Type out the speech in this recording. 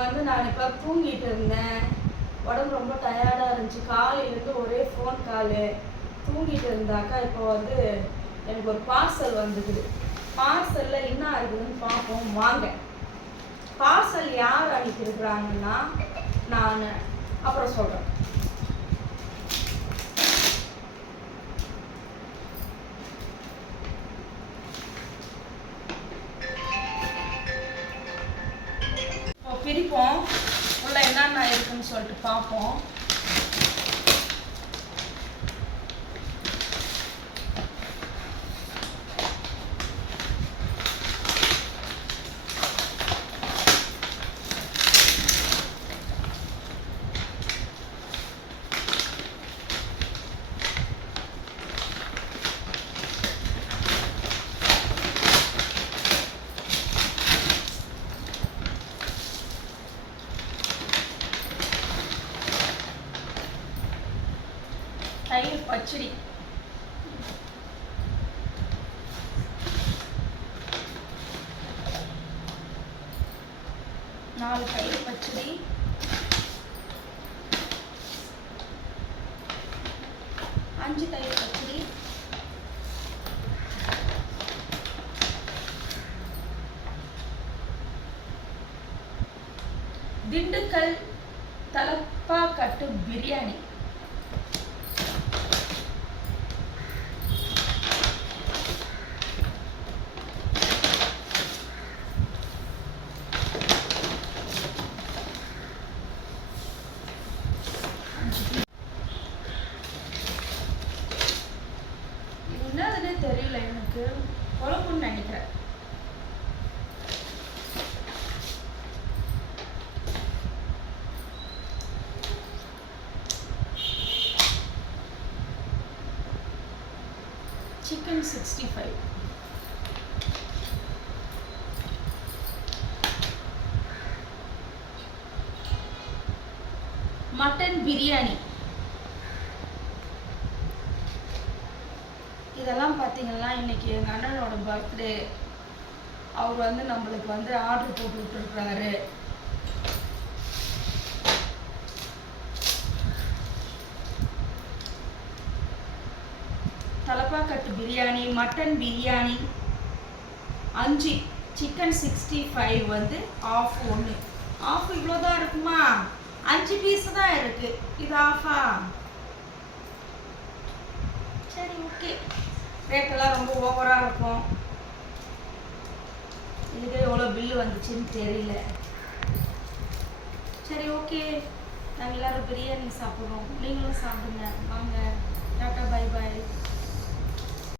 வந்து நான் இப்போ தூங்கிட்டு இருந்தேன். உடம்பு ரொம்ப டயர்டாக இருந்துச்சு. காலையிலேருந்து ஒரே ஃபோன் காலு. தூங்கிட்டு இருந்தாக்கா இப்போ வந்து எனக்கு ஒரு பார்சல் வந்துக்குது. பார்சலில் என்ன இருக்குதுன்னு பார்ப்போம் வாங்க. பார்சல் யார் அனுப்பியிருக்கிறாங்கன்னா நான் அப்புறம் சொல்கிறேன். பிரிப்போம், உள்ள என்னென்ன இருக்குன்னு சொல்லிட்டு பார்ப்போம். தயிர் பச்சடி, நாலு தயிர் பச்சடி, அஞ்சு தயிர் பச்சடி, திண்டுக்கல் தலப்பாக்கட்டு பிரியாணி, என்னதுன்னு தெரியல, எனக்கு குழம்புன்னு நினைக்கிறேன். Chicken 65, mutton biryani. இதெல்லாம் பார்த்தீங்கன்னா இன்னைக்கு எங்கள் அண்ணனோட பர்த்டே. அவர் வந்து நம்மளுக்கு வந்து ஆர்டர் போட்டு விட்டுருக்குறாரு. தலப்பாக்கட்டு பிரியாணி, மட்டன் பிரியாணி 5, சிக்கன் 65 வந்து ஆஃப் 1. ஆஃப் இவ்வளோதான் இருக்குமா? 5 பீஸ் தான் இருக்கு. இது ஆஃபா? சரி, ஓகே. ரேட்டெல்லாம் ரொம்ப ஓவராக இருக்கும். இதுக்கு எவ்வளோ பில்லு வந்துச்சுன்னு தெரியல. சரி, ஓகே. நாங்கள் எல்லோரும் பிரியாணி சாப்பிட்றோம். நீங்களும் சாப்பிடுங்க வாங்க.